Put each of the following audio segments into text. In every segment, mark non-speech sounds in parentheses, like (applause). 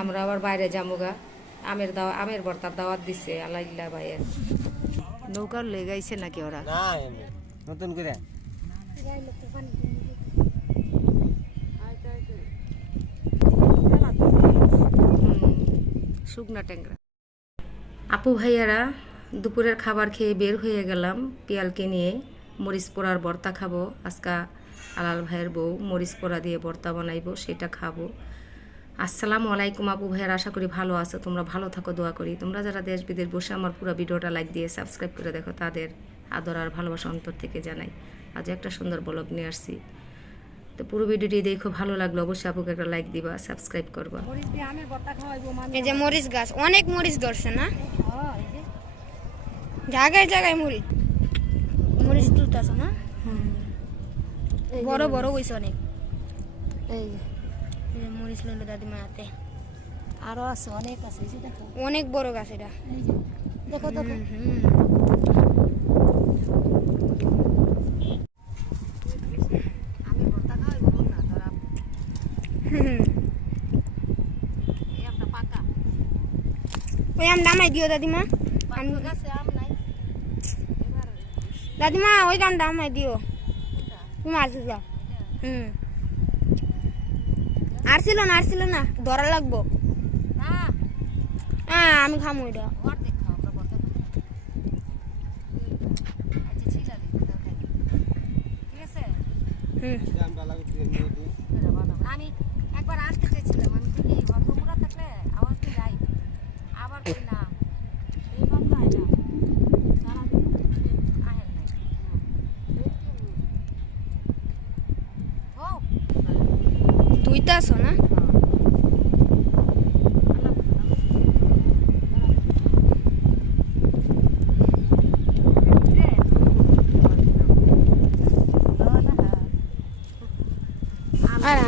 আমরা আবার বাইরে যামুগা আমের দাওয়া আমের বর্তার দাওয়াত দিছে আল্লাহ ভাইয়ের। নৌকার লেগাইছে নাকি ওরা? না নতুন করে শুকনা ট্যাংরা। আপু ভাইয়ারা দুপুরের খাবার খেয়ে বের হয়ে গেলাম পিয়ালকে নিয়ে। মরিচ পোড়ার ভর্তা খাব। আজকা আলাল ভাইয়ের বউ মরিচ পোড়া দিয়ে ভর্তা বানাইবো সেটা খাব। আসসালামু আলাইকুম আপু ভাইয়ার আশা করি ভালো আছো। তোমরা ভালো থাকো দোয়া করি। তোমরা যারা দেশ বিদেশ বসে আমার পুরো ভিডিওটা লাইক দিয়ে সাবস্ক্রাইব করে দেখো তাদের আদর আর ভালোবাসা অন্তর থেকে জানাই। আজ একটা সুন্দর ব্লগ নিয়ে আসছি। তো পুরো ভিডিওটি দেখো ভালো লাগল অবশ্যই আপুকে একটা লাইক দিবা সাবস্ক্রাইব করবা। এই যে মরিচ গাছ অনেক মরিচ ধরছে না? জায়গায় জায়গায় মরিচ মরিচ তুলতেছে না? বড় বড় হইছে অনেক। এই এই যে। মরিচ লইলো দাদিমা হাতে আরও আছে অনেক আছে এই যে দেখো। অনেক বড় গাছ এটা। দেখো দেখো। আমি ওই দামাই দিও দাদিমা। দাদিমা ওই গান দামাই দিও। তুমি আর যা হুম। আর ছিল না আর ছিল না ধরা লাগবো। হ্যাঁ আমি খামো এটা। হুম। খাও আমরা ভর্তা খাব আচ্ছা ঠিক আছে ঠিক আছে হুম জামটা লাগাতে নিয়ে দিই আমি একবার আসতে চেয়েছিলাম আমি দেখি হতমুরা থাকলে আওয়াজ দিয়ে যাই আবার কই না এই বাবা এটা সারাদিন আহেন নাই ও তুই তো আসো না আর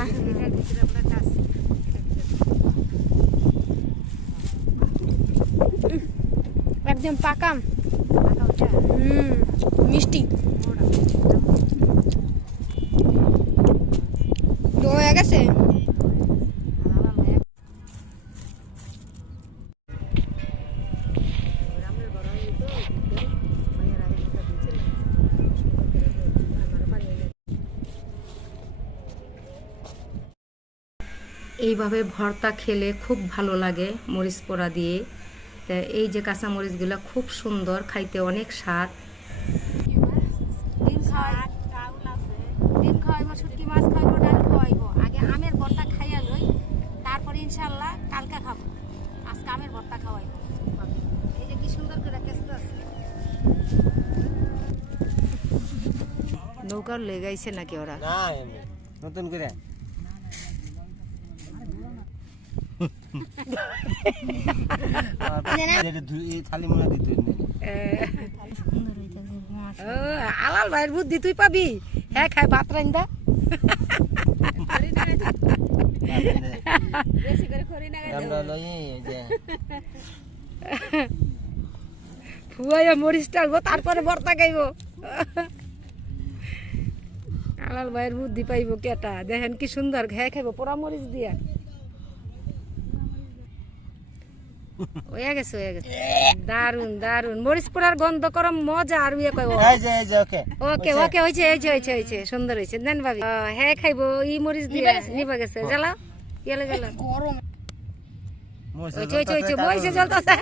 এইভাবে ভর্তা খেলে খুব ভালো লাগে মরিচ পোড়া দিয়ে। তা এই যে কাঁচা মরিচগুলো খুব সুন্দর খাইতে অনেক স্বাদ। ডিম শুটকি মাছ খাওয়াইবো ডাল খাওয়াইবো। আগে আমের ভর্তা খাইয়া লই তারপরে ইনশাল্লাহ কালকে খাব। আজকে আমের ভর্তা খাওয়াইবো। এই যে কি সুন্দর করে কেস্ত আছে। নৌকার লেগাইছে নাকি ওরা? নতুন করে? (laughs) আলাল ভাইয়ের বুদ্ধি তুই পাবি। হ্যাঁ খাই ভাত রান্দা ফুয়াইয়া মরিচ টালবো তারপরে ভর্তা খাইব। আলাল ভাইয়ের বুদ্ধি পাইব কেটা। দেখেন কি সুন্দর ঘে খাইব পোড়া মরিচ দিয়া। হয়ে গেছে হয়ে গেছে। দারুণ দারুণ মরিচ পোড়ার গন্ধ করম মজা আর ইয়ে কইব। এই যে এই যে ওকে। ওকে ওকে হয়েছে হয়েছে হয়েছে হয়েছে সুন্দর হয়েছে। দেন ভাবি হ্যাঁ খাইবো। ই মরিচ দিয়ে নিবা গেছে। জ্বালাও গেলে জ্বলতেছে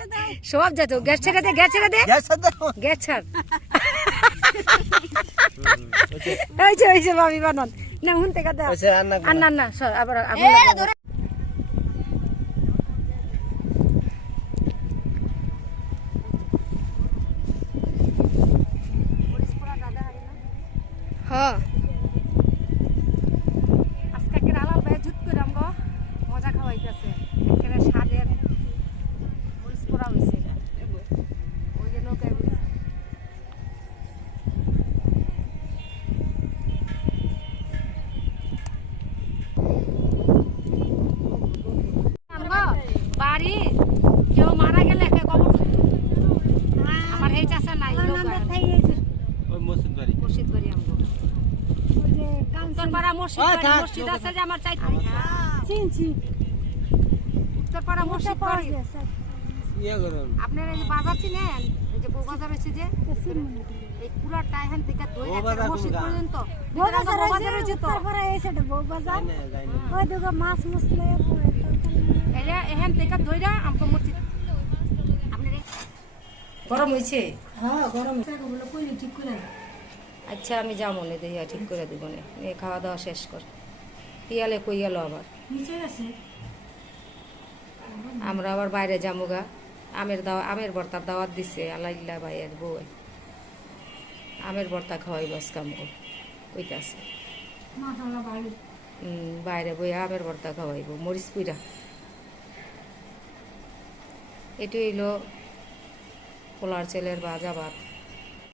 সব যেত গ্যাস ছেড়ে দে গ্যাস ছেড়ে দে। গ্যাস দাও গ্যাস ছাড়। হয়েছে? হয়েছে ভাবি বানন। না হুন থেকে দাও ওইসে রান্না আর না না সর, আবার আগুন লাগাবো। মসজিদ আছে যে আমার চাই চিনছি উত্তর মসজিদ বাড়ি। আপনার এই বাজার চিনেন? এই যে বউ বাজার হয়েছে যে? এই পুরাটা এখান থেকে ধরে বউ বাজার কোন মসজিদ পর্যন্ত। বউ বাজার বউ বাজার হয়েছে হয়েছে তো তারপরে এই সাইডে বউ বাজার। যাই না যাই না। ওই দুটো মাছ মুসলে এরা এখান থেকে ধরে আমাকে মসজিদ। গরম হয়েছে? হ্যাঁ গরম ঠিক করে আচ্ছা আমি যাব মনে দেখিয়া ঠিক করে দিব না। এ খাওয়া দাওয়া শেষ কর। কই গেল আবার। আমরা আবার বাইরে যাব গা। আমের দাওয়া আমের ভর্তার দাওয়াত দিছে আল্লাহ ভাইয়ের বউ আমের ভর্তা খাওয়াইব আজকামগো কইতাছে। মাশাআল্লাহ বাইরে বই আমের ভর্তা খাওয়াইব। মরিচ পুইরা এটি হইল পোলার ছেলের ভাজা ভাত।